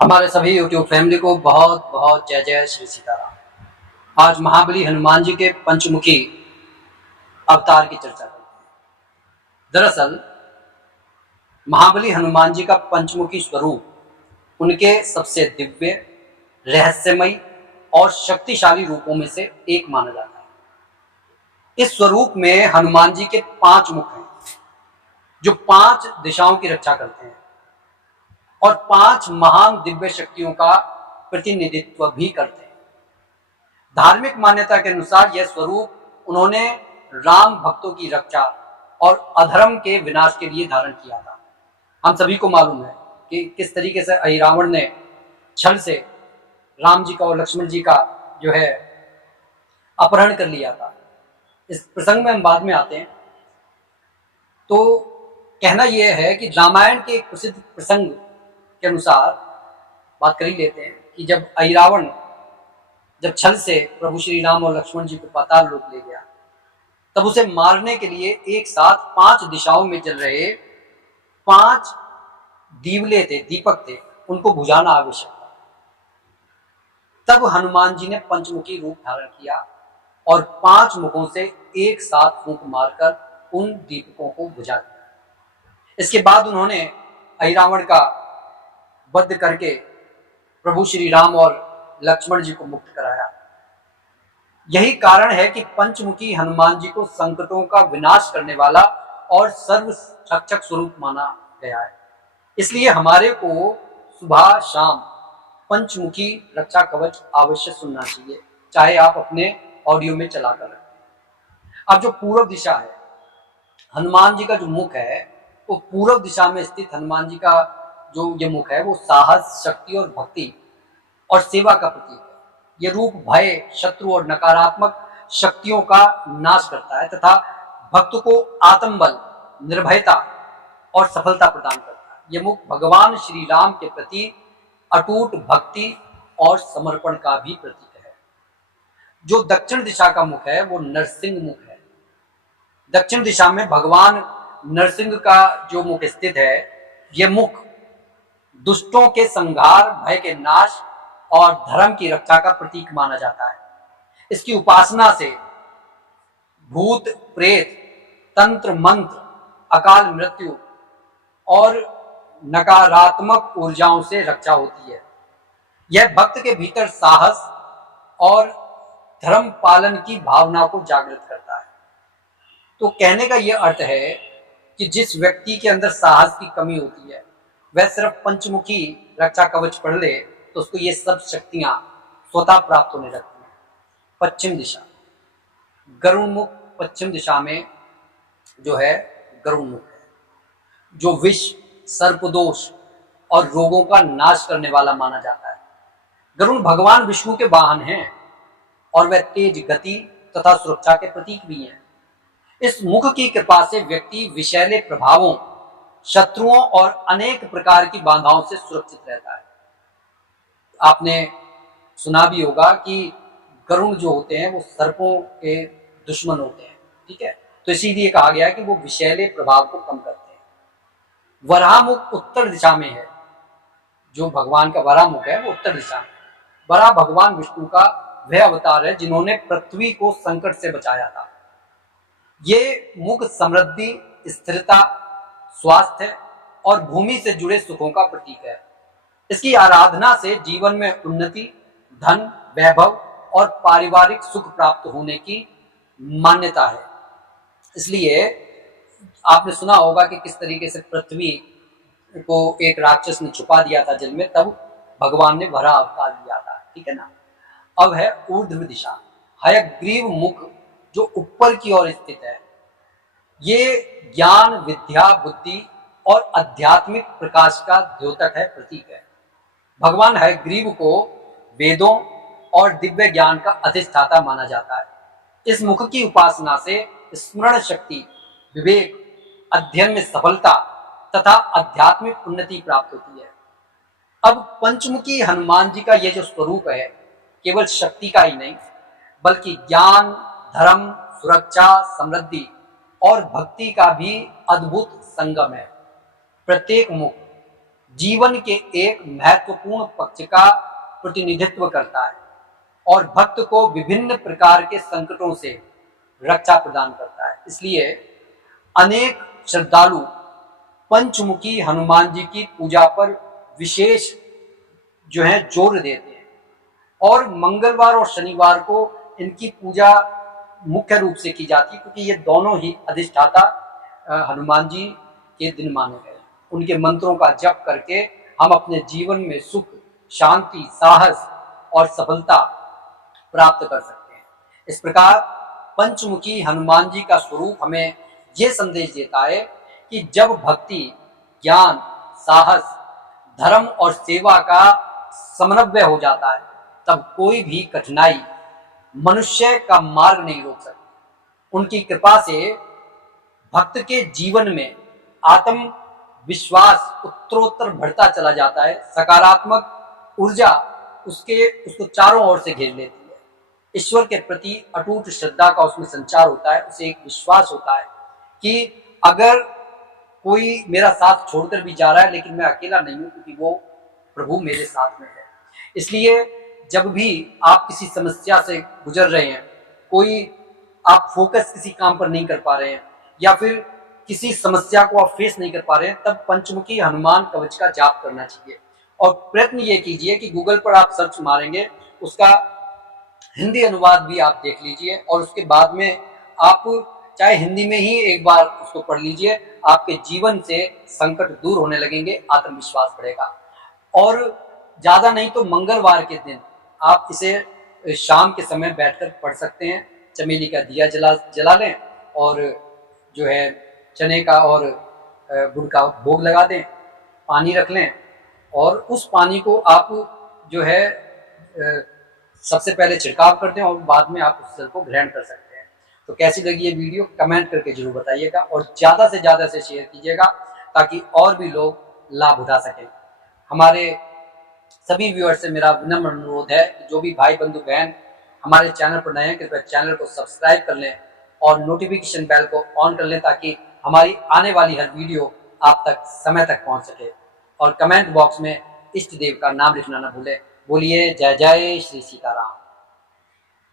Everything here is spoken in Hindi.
हमारे सभी यूट्यूब फैमिली को बहुत बहुत जय जय श्री सीताराम। आज महाबली हनुमान जी के पंचमुखी अवतार की चर्चा करते हैं। दरअसल महाबली हनुमान जी का पंचमुखी स्वरूप उनके सबसे दिव्य, रहस्यमयी और शक्तिशाली रूपों में से एक माना जाता है। इस स्वरूप में हनुमान जी के 5 मुख हैं, जो 5 दिशाओं की रक्षा करते हैं और 5 महान दिव्य शक्तियों का प्रतिनिधित्व भी करते हैं। धार्मिक मान्यता के अनुसार यह स्वरूप उन्होंने राम भक्तों की रक्षा और अधर्म के विनाश के लिए धारण किया था। हम सभी को मालूम है कि किस तरीके से अहिरावण ने छल से राम जी का और लक्ष्मण जी का जो है अपहरण कर लिया था। इस प्रसंग में हम बाद में आते हैं। तो कहना यह है कि रामायण के एक प्रसिद्ध प्रसंग के अनुसार बात कर ही लेते हैं कि जब अहिरावण जब छल से प्रभु श्री राम और लक्ष्मण जी को पाताल लोक ले गया, तब उसे मारने के लिए एक साथ 5 दिशाओं में जल रहे 5 दीवले थे, दीपक थे, उनको बुझाना आवश्यक था। तब हनुमान जी ने पंचमुखी रूप धारण किया और 5 मुखों से एक साथ फूंक मारकर उन दीपकों को बुझा दिया। इसके बाद उन्होंने अहिरावण का वध करके प्रभु श्री राम और लक्ष्मण जी को मुक्त कराया। यही कारण है कि पंचमुखी हनुमान जी को संकटों का विनाश करने वाला और सर्व रक्षक स्वरूप माना गया है। इसलिए हमारे को सुबह शाम पंचमुखी रक्षा कवच अवश्य सुनना चाहिए, चाहे आप अपने ऑडियो में चलाकर रखें। अब जो पूर्व दिशा है, हनुमान जी का जो मुख है वो पूर्व दिशा में स्थित हनुमान जी का जो ये मुख है वो साहस, शक्ति और भक्ति और सेवा का प्रतीक है। ये रूप भय, शत्रु और नकारात्मक शक्तियों का नाश करता है तथा भक्त को आत्मबल, निर्भयता और सफलता प्रदान करता है। ये मुख भगवान श्री राम के प्रति अटूट भक्ति और समर्पण का भी प्रतीक है। जो दक्षिण दिशा का मुख है वो नरसिंह मुख है। दक्षिण दिशा में भगवान नरसिंह का जो मुख स्थित है, यह मुख दुष्टों के संहार, भय के नाश और धर्म की रक्षा का प्रतीक माना जाता है। इसकी उपासना से भूत, प्रेत, तंत्र मंत्र, अकाल मृत्यु और नकारात्मक ऊर्जाओं से रक्षा होती है। यह भक्त के भीतर साहस और धर्म पालन की भावना को जागृत करता है। तो कहने का यह अर्थ है कि जिस व्यक्ति के अंदर साहस की कमी होती है, वह सिर्फ पंचमुखी रक्षा कवच पढ़ ले तो उसको ये सब शक्तियां स्वतः प्राप्त होने लगती हैं। पश्चिम दिशा, गरुण मुख पश्चिम दिशा में जो है गरुण मुख है, जो विष, सर्पदोष और रोगों का नाश करने वाला माना जाता है। गरुण भगवान विष्णु के वाहन हैं और वह तेज गति तथा सुरक्षा के प्रतीक भी हैं। इस मुख की कृपा से व्यक्ति विषैले प्रभावों, शत्रुओं और अनेक प्रकार की बाधाओं से सुरक्षित रहता है। आपने सुना भी होगा कि गरुण जो होते हैं वो सर्पों के दुश्मन होते हैं, ठीक है। तो इसीलिए कहा गया कि वो विषैले प्रभाव को कम करते हैं। वराह मुख उत्तर दिशा में है। जो भगवान का वराह मुख है वो उत्तर दिशा में। वराह भगवान विष्णु का वह अवतार है जिन्होंने पृथ्वी को संकट से बचाया था। ये मुख समृद्धि, स्थिरता, स्वास्थ्य और भूमि से जुड़े सुखों का प्रतीक है। इसकी आराधना से जीवन में उन्नति, धन, वैभव और पारिवारिक सुख प्राप्त होने की मान्यता है। इसलिए आपने सुना होगा कि किस तरीके से पृथ्वी को एक राक्षस ने छुपा दिया था जल में, तब भगवान ने वराह अवतार लिया था, ठीक है ना। अब है ऊर्ध्व दिशा, हयग्रीव मुख जो ऊपर की ओर स्थित है। ये ज्ञान, विद्या, बुद्धि और आध्यात्मिक प्रकाश का द्योतक है, प्रतीक है। भगवान हयग्रीव को वेदों और दिव्य ज्ञान का अधिष्ठाता माना जाता है। इस मुख की उपासना से स्मरण शक्ति, विवेक, अध्ययन में सफलता तथा आध्यात्मिक उन्नति प्राप्त होती है। अब पंचमुखी हनुमान जी का यह जो स्वरूप है, केवल शक्ति का ही नहीं बल्कि ज्ञान, धर्म, सुरक्षा, समृद्धि और भक्ति का भी अद्भुत संगम है। प्रत्येक मुख जीवन के एक महत्वपूर्ण पक्ष का प्रतिनिधित्व करता है और भक्त को विभिन्न प्रकार के संकटों से रक्षा प्रदान करता है। इसलिए अनेक श्रद्धालु पंचमुखी हनुमान जी की पूजा पर विशेष जोर देते हैं और मंगलवार और शनिवार को इनकी पूजा मुख्य रूप से की जाती है, क्योंकि ये दोनों ही अधिष्ठाता हनुमान जी के दिन माने गए। उनके मंत्रों का जप करके हम अपने जीवन में सुख, शांति, साहस और सफलता प्राप्त कर सकते हैं। इस प्रकार पंचमुखी हनुमान जी का स्वरूप हमें यह संदेश देता है कि जब भक्ति, ज्ञान, साहस, धर्म और सेवा का समन्वय हो जाता है, तब कोई भी कठिनाई मनुष्य का मार्ग नहीं रोक सकती। उनकी कृपा से भक्त के जीवन में आत्म विश्वास उत्तरोत्तर बढ़ता चला जाता है। सकारात्मक ऊर्जा उसको चारों ओर से घेर लेती है। ईश्वर के प्रति अटूट श्रद्धा का उसमें संचार होता है। उसे एक विश्वास होता है कि अगर कोई मेरा साथ छोड़कर भी जा रहा है, लेकिन मैं अकेला नहीं हूं, क्योंकि वो प्रभु मेरे साथ में है। इसलिए जब भी आप किसी समस्या से गुजर रहे हैं, कोई आप फोकस किसी काम पर नहीं कर पा रहे हैं या फिर किसी समस्या को आप फेस नहीं कर पा रहे हैं, तब पंचमुखी हनुमान कवच का जाप करना चाहिए। और प्रयत्न ये कीजिए कि गूगल पर आप सर्च मारेंगे, उसका हिंदी अनुवाद भी आप देख लीजिए और उसके बाद में आप चाहे हिंदी में ही एक बार उसको पढ़ लीजिए। आपके जीवन से संकट दूर होने लगेंगे, आत्मविश्वास बढ़ेगा। और ज्यादा नहीं तो मंगलवार के दिन आप इसे शाम के समय बैठकर पढ़ सकते हैं। चमेली का दिया जला लें और चने का और गुड़ का भोग लगा दें, पानी रख लें और उस पानी को आप सबसे पहले छिड़काव कर दें और बाद में आप उस जल को ग्रहण कर सकते हैं। तो कैसी लगी ये वीडियो कमेंट करके जरूर बताइएगा और ज़्यादा से ज़्यादा से शेयर कीजिएगा ताकि और भी लोग लाभ उठा सकें। हमारे सभी व्यूअर्स से मेरा विनम्र अनुरोध है कि जो भी भाई बंधु बहन हमारे चैनल पर नए हैं, कृपया चैनल को सब्सक्राइब कर लें और नोटिफिकेशन बेल को ऑन कर लें ताकि हमारी आने वाली हर वीडियो आप तक समय तक पहुंच सके। और कमेंट बॉक्स में इष्ट देव का नाम लिखना न भूलें। बोलिए जय जय श्री सीताराम।